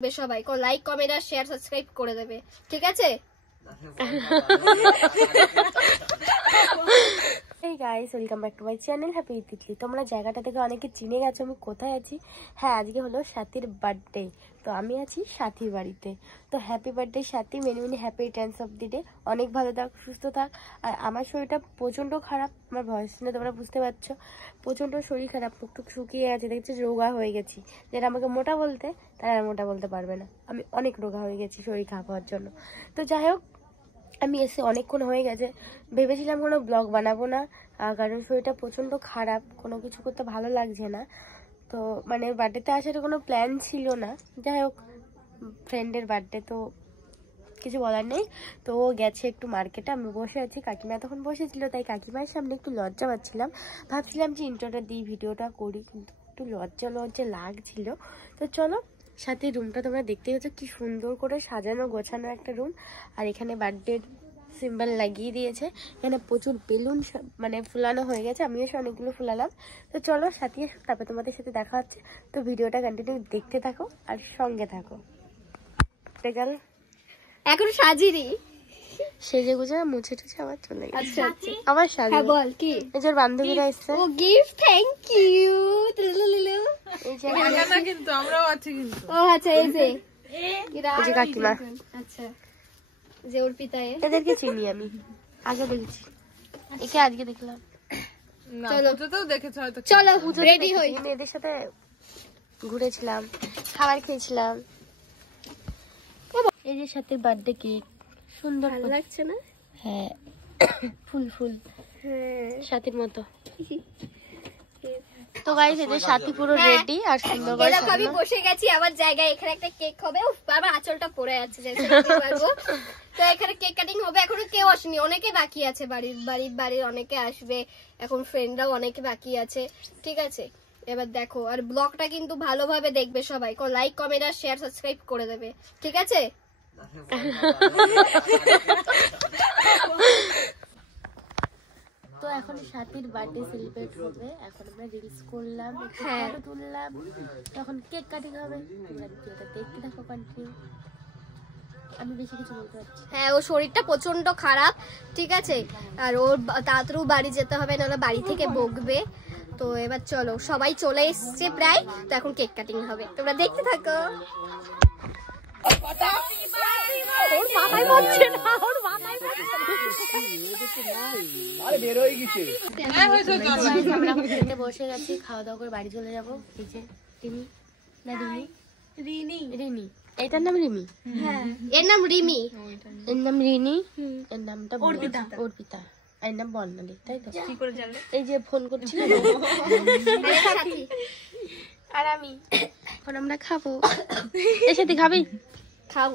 সবাই like comment আর share subscribe করে দেবে, ঠিক আছে? Hey guys, welcome back to my channel Happy Titli। তোমরা জায়গাটা থেকে অনেকে চিনে গেছো আমি কোথায় আছি। হ্যাঁ, আজকে হলো সাথীর বার্থডে, তো আমি আছি সাথীর বাড়িতে। তো happy birthday Sathi, many many happy Returns of the day. অনেক ভালো থাক, সুস্থ থাক। আর আমার শরীরটা প্রচণ্ড খারাপ, আমার ভয়েস শুনে তোমরা বুঝতে পারছো প্রচণ্ড শরীর খারাপ, টুকটুক শুকিয়ে গেছে, দেখছি রোগা হয়ে গেছি। যেটা আমাকে মোটা বলতে, তারা আর মোটা বলতে পারবে না। আমি অনেক রোগা হয়ে গেছি শরীর খারাপ হওয়ার জন্য। তো যাই হোক, আমি এসে অনেকক্ষণ হয়ে গেছে, ভেবেছিলাম কোনো ব্লগ বানাবো না, কারণ শরীরটা প্রচণ্ড খারাপ, কোনো কিছু করতে ভালো লাগছে না। তো মানে বার্থডেতে আসার কোনো প্ল্যান ছিল না। যাই হোক, ফ্রেন্ডের বার্থডে তো কিছু বলার নেই। তো ও গেছে একটু মার্কেটে, আমি বসে আছি, কাকিমা তখন বসেছিল, তাই কাকিমার সামনে একটু লজ্জা পাচ্ছিলাম। ভাবছিলাম যে ইন্ট্রোটা দিই, ভিডিওটা করি, কিন্তু একটু লজ্জা লজ্জা লাগছিল। তো চলো, সাথে রুমটা তোমরা দেখতে পাচ্ছ কি সুন্দর করে সাজানো গোছানো একটা রুম। আর এখানে বার্থডের সিম্বল লাগিয়ে দিয়েছে, এখানে প্রচুর বেলুন মানে ফুলানো হয়ে গেছে, আমিও এসে অনেকগুলো ফুলালাম। তো চলো সাথে, তারপরে তোমাদের সাথে দেখা হচ্ছে। তো ভিডিওটা কন্টিনিউ দেখতে থাকো আর সঙ্গে থাকো। গেল এখন সাজিরি সেজে গুজে মুছে টুছে আবার চলে গেছে। আচ্ছা আচ্ছা, আবার সাজি। হ্যাঁ বল কি? এই যে বান্ধবীরা এসছে। ও গিফট, থ্যাংক ইউ। এই যে কিন্তু আমরাও আছি কিন্তু। ও আচ্ছা, এই যে এই যে কাকিমা। আচ্ছা, যে ওর পিতা, এদেরকে চিনি আমি, আগে দেখেছি, একে আজকে দেখলাম। চলো পুজোতেও দেখেছো হয়তো। চলো রেডি হই। এদের সাথে ঘুরেছিলাম, খাবার খেয়েছিলাম। এই যে সাথে বার্থডে কেক, সুন্দর ভালো লাগছে না? হ্যাঁ, ফুল ফুল সাথীর মতো। তো গাইস, এদের সাথী পুরো রেডি আর সুন্দর করে এরকম আমি বসে গেছি আমার জায়গায়। এখানে একটা কেক হবে, উফ বাবা আঁচলটা পড়ে যাচ্ছে, যে পারবো। তো এখানে কেক কাটিং হবে, এখনো কেউ আসেনি, অনেকে বাকি আছে, বাড়ির অনেকে আসবে এখন, ফ্রেন্ডরাও অনেকে বাকি আছে, ঠিক আছে? এবার দেখো, আর ব্লগটা কিন্তু ভালোভাবে দেখবে সবাই, লাইক কমেন্ট আর শেয়ার সাবস্ক্রাইব করে দেবে, ঠিক আছে? তো এখন সাথীর বার্থডে সেলিব্রেট হবে, এখন আমরা রিলস করলাম, ফটো তুললাম, তখন কেক কাটিং হবে। তোমরা ভিডিওটা দেখতে থাকো কন্টিনিউ, আমি বেশি কিছু বলতে পারছি। হ্যাঁ, ওর শরীরটা প্রচন্ড খারাপ, ঠিক আছে? আর ওর তাড়াতাড়ি বাড়ি যেতে হবে, নাহলে বাড়ি থেকে বকবে। তো এবার চলো, সবাই চলে এসছে প্রায়, তো এখন কেক কাটিং হবে, তোমরা দেখতে থাকো। বসে গেছি, খাওয়া দাওয়া করে বাড়ি চলে যাবো। এই যে রিমি, না রিনি, এটার নাম রিমি, এর নাম রিমি, এর নাম রিনি, এর নামটা অর্পিতা, এর নাম বর্ণালী, তাই তো? এই যে ফোন করছিল আর আমি, এখন আমরা খাবো। এর সাথে খাবি? খাও।